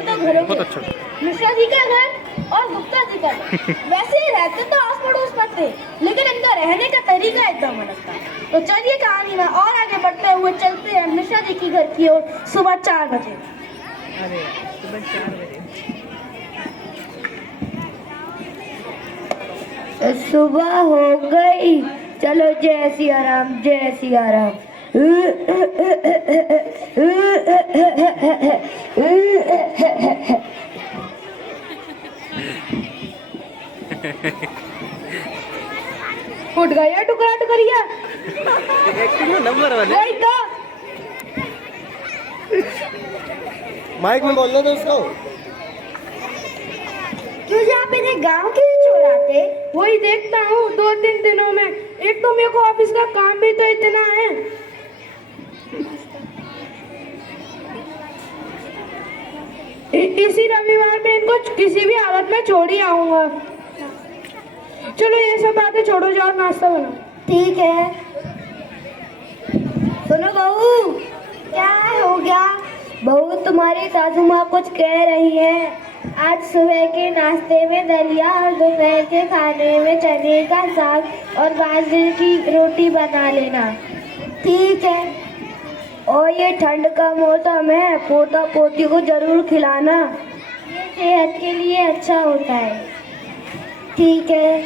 तो घरों बहुत के अच्छा। मिश्रा जी का घर और गुप्ता जी का घर वैसे ही रहते तो आस पड़ोस में थे, लेकिन इनका रहने का तरीका एकदम अलग था। तो चलिए कहानी में और आगे बढ़ते हुए चलते हैं मिश्रा जी की घर की ओर सुबह 4 बजे। अरे सुबह 4 बजे। सुबह हो गई, चलो जय सिया राम जय सिया राम। फुट गया टुकड़ा टुकड़िया एक्टिंग में नंबर वाले। वही तो माइक में बोलना था उसको। तुझे आप इन्हें गांव क्यों छोड़ाते? वही देखता हूँ 2-3 दिनों में। एक तो मेरे को ऑफिस का काम भी तो इतना है। इसी रविवार में इनको किसी भी हालत में छोड़ ही आऊंगा। चलो ये सब बातें छोड़ो, जाओ नाश्ता बनाओ। ठीक है। सुनो बहू, क्या हो गया? बहू तुम्हारी सासू माँ कुछ कह रही है। आज सुबह के नाश्ते में दलिया और दोपहर के खाने में चने का साग और बाजरे की रोटी बना लेना। ठीक है। और ये ठंड का मौसम है, पोता पोती को जरूर खिलाना, ये सेहत के लिए अच्छा होता है। ठीक है।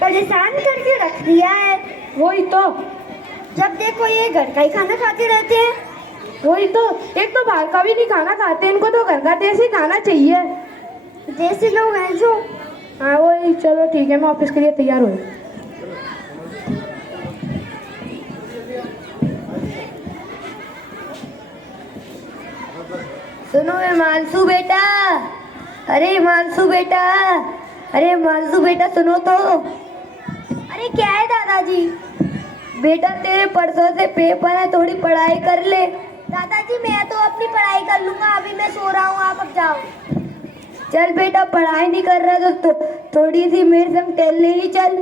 परेशान करके रख दिया है। वही तो जब देखो ये घर का ही खाना खाते रहते हैं। वही तो एक तो बाहर का भी नहीं खाना खाते, इनको तो घर का देसी खाना चाहिए। जैसे लोग हैं जो। हाँ वही। चलो ठीक है, मैं ऑफिस के लिए तैयार हूँ। सुनो हिमांशु बेटा, अरे हिमांशु बेटा, अरे हिमांशु बेटा सुनो तो। अरे क्या है दादाजी? बेटा तेरे परसों से पेपर है, थोड़ी पढ़ाई कर ले। दादाजी मैं तो अपनी पढ़ाई कर लूंगा, अभी मैं सो रहा हूँ, आप अब जाओ। चल बेटा, पढ़ाई नहीं कर रहा तो थोड़ी सी मेरे संग टहलने ही चल।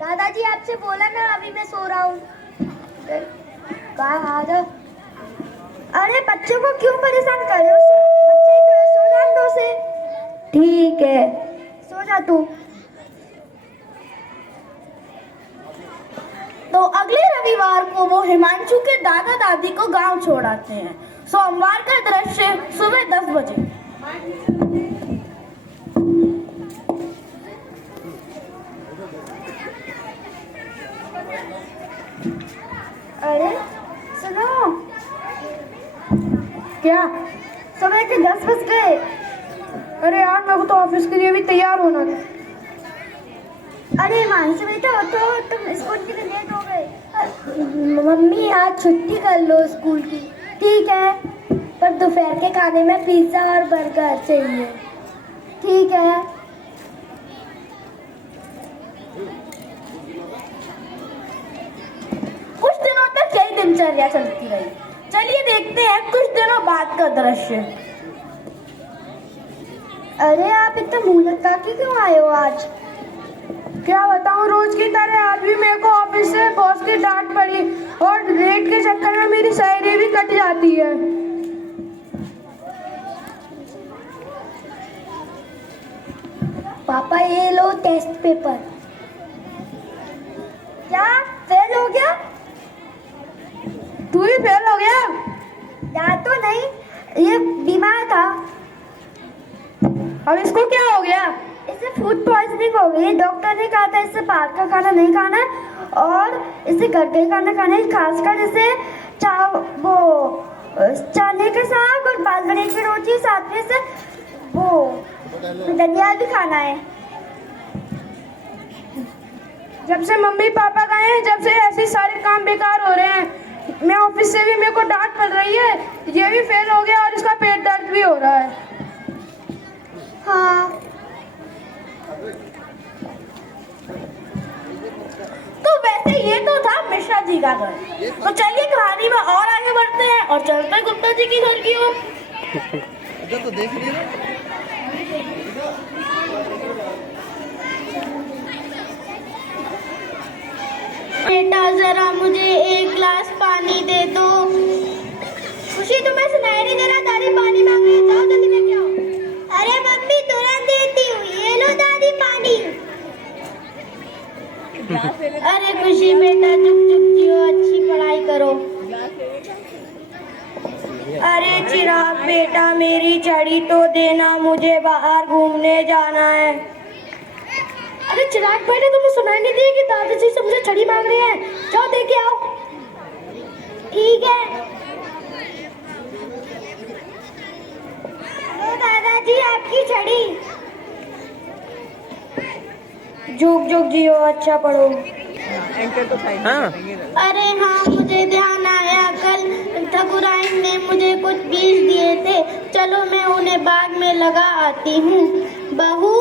दादाजी आपसे बोला ना, अभी मैं सो रहा हूँ। कहाँ आ जा। अरे बच्चों को क्यों परेशान कर रहे हो? बच्चे तो है, सो जा दो से। ठीक है, सो जा तू। तो अगले रविवार को वो हिमांशु के दादा दादी को गांव छोड़ आते हैं। सोमवार का दृश्य सुबह 10 बजे। अरे सुनो, क्या? सुबह के 10 बज गए। अरे यार मेरे को तो ऑफिस के लिए भी तैयार होना था। अरे मानसी बेटा उठो, तुम स्कूल के लिए लेट हो गए। मम्मी आज छुट्टी कर लो स्कूल की। ठीक है, पर दोपहर के खाने में पिज्जा और बर्गर चाहिए। ठीक है। कुछ दिनों तक यही दिनचर्या चलती रही। चलिए देखते हैं कुछ दिनों बाद का दृश्य। अरे आप इतना मुंह लटका के क्यों आए हो आज? क्या बताऊं, रोज की तरह आज भी मेरे को ऑफिस से बॉस की डांट पड़ी और रेट के चक्कर में मेरी सैलरी भी कट जाती है। पापा ये लो टेस्ट पेपर। क्या फेल हो गया? तू भी फेल हो गया? या तो नहीं, ये बीमार था। अब इसको क्या हो गया? इसे फूड पॉइजनिंग हो गई। डॉक्टर ने कहा था इसे बाहर का खाना नहीं खाना है और इसे घर का ही खाना खाना है, खासकर इसे चने के साग और बाजरे की रोटी, साथ में से वो धनिया भी खाना है। जब से मम्मी पापा गए हैं, जब से ऐसे सारे काम बेकार हो रहे हैं। मैं ऑफिस से भी मेरे को डांट पड़ रही है, ये भी फेल हो गया और इसका पेट दर्द भी हो रहा है। हाँ, तो वैसे ये तो था मिश्रा जी का घर। तो चलिए कहानी में और आगे बढ़ते हैं और चलते हैं गुप्ता जी के घर की ओर। तो देख लीजिए। बेटा जरा मुझे 1 छड़ी तो देना, मुझे बाहर घूमने जाना है। अरे चिराग भाई ने तुम्हें सुनाई नहीं दी कि दादाजी से मुझे छड़ी मांग रहे हैं? जाओ दे के आओ। ठीक है। अरे दादाजी आपकी छड़ी। झुक झुक जियो, अच्छा पढ़ो। एंकर तो साइड हाँ। अरे हाँ, मुझे ध्यान आया, कल ठकुराइन ने मुझे कुछ बीज दिए थे। चलो मैं उन्हें बाग में लगा आती हूँ। बहू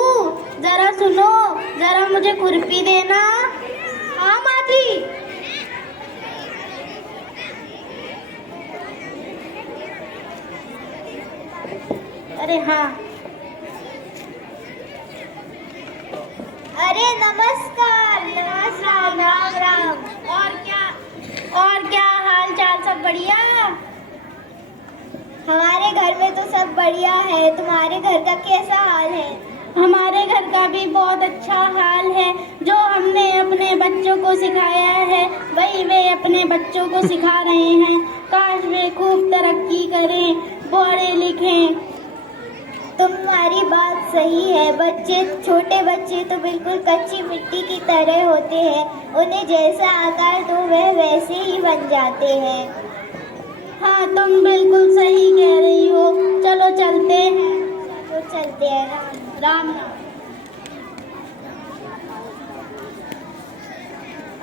जरा सुनो, जरा मुझे खुरपी देना। हाँ माँ जी। अरे हाँ। अरे नमस्कार। नमस्कार, राम राम। और क्या हाल चाल, सब बढ़िया? हमारे घर में तो सब बढ़िया है, तुम्हारे घर का कैसा हाल है? हमारे घर का भी बहुत अच्छा हाल है। जो हमने अपने बच्चों को सिखाया है वही वे अपने बच्चों को सिखा रहे हैं। काश वे खूब तरक्की करें, पढ़े लिखें। तुम्हारी बात सही है। बच्चे, छोटे बच्चे तो बिल्कुल कच्ची मिट्टी की तरह होते हैं। उन्हें जैसा आकार दो वह वैसे ही बन जाते हैं। हाँ, तुम बिल्कुल सही कह रही हो। चलो चलते हैं। तो चलते हैं। राम राम।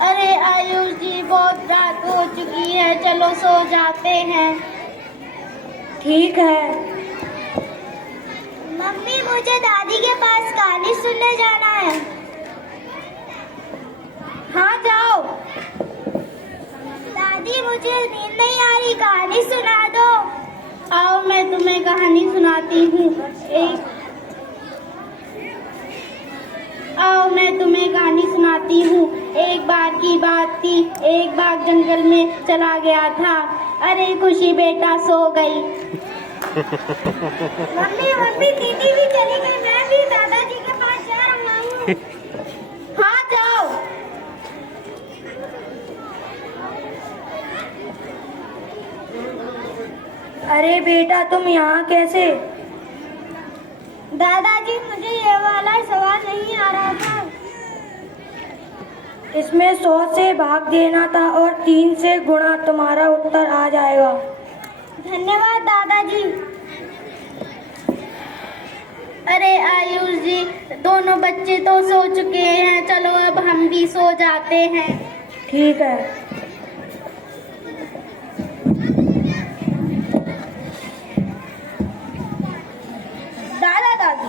अरे आयुष जी, बहुत रात हो चुकी है, चलो सो जाते हैं। ठीक है। मम्मी, मुझे दादी के पास कहानी सुनने जाना है। हाँ जाओ। दादी, मुझे नींद नहीं आ रही, कहानी सुना दो। आओ मैं तुम्हें कहानी सुनाती हूँ। एक बार की बात थी, एक बाघ जंगल में चला गया था। अरे खुशी बेटा सो गई। मम्मी दीदी भी चली गई, मैं भी दादाजी के पास जा रहा हूँ। हाँ जाओ। अरे बेटा, तुम यहाँ कैसे? दादाजी, मुझे ये वाला सवाल नहीं आ रहा था। इसमें 100 से भाग देना था और 3 से गुणा, तुम्हारा उत्तर आ जाएगा। धन्यवाद दादाजी। अरे आयुष जी, दोनों बच्चे तो सो चुके हैं, चलो अब हम भी सो जाते हैं। ठीक है। दादा दादी,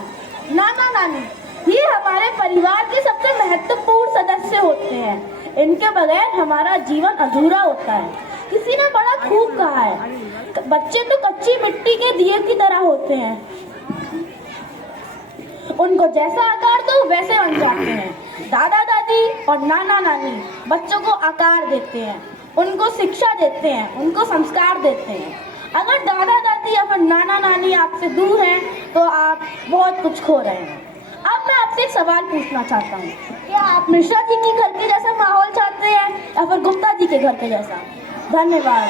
नाना नानी, ये हमारे परिवार के सबसे महत्वपूर्ण सदस्य होते हैं। इनके बगैर हमारा जीवन अधूरा होता है। किसी ने बड़ा खूब कहा है, बच्चे तो कच्ची मिट्टी के दिए की तरह होते हैं। उनको जैसा आकार दो वैसे बन जाते हैं। दादा दादी और नाना नानी बच्चों को आकार देते हैं, उनको शिक्षा देते हैं, उनको संस्कार देते हैं। अगर दादा दादी या फिर नाना नानी आपसे दूर हैं तो आप बहुत कुछ खो रहे हैं। अब मैं आपसे एक सवाल पूछना चाहता हूँ, क्या आप मिश्रा जी के घर के जैसा माहौल चाहते हैं या फिर गुप्ता जी के घर के जैसा? धन्यवाद।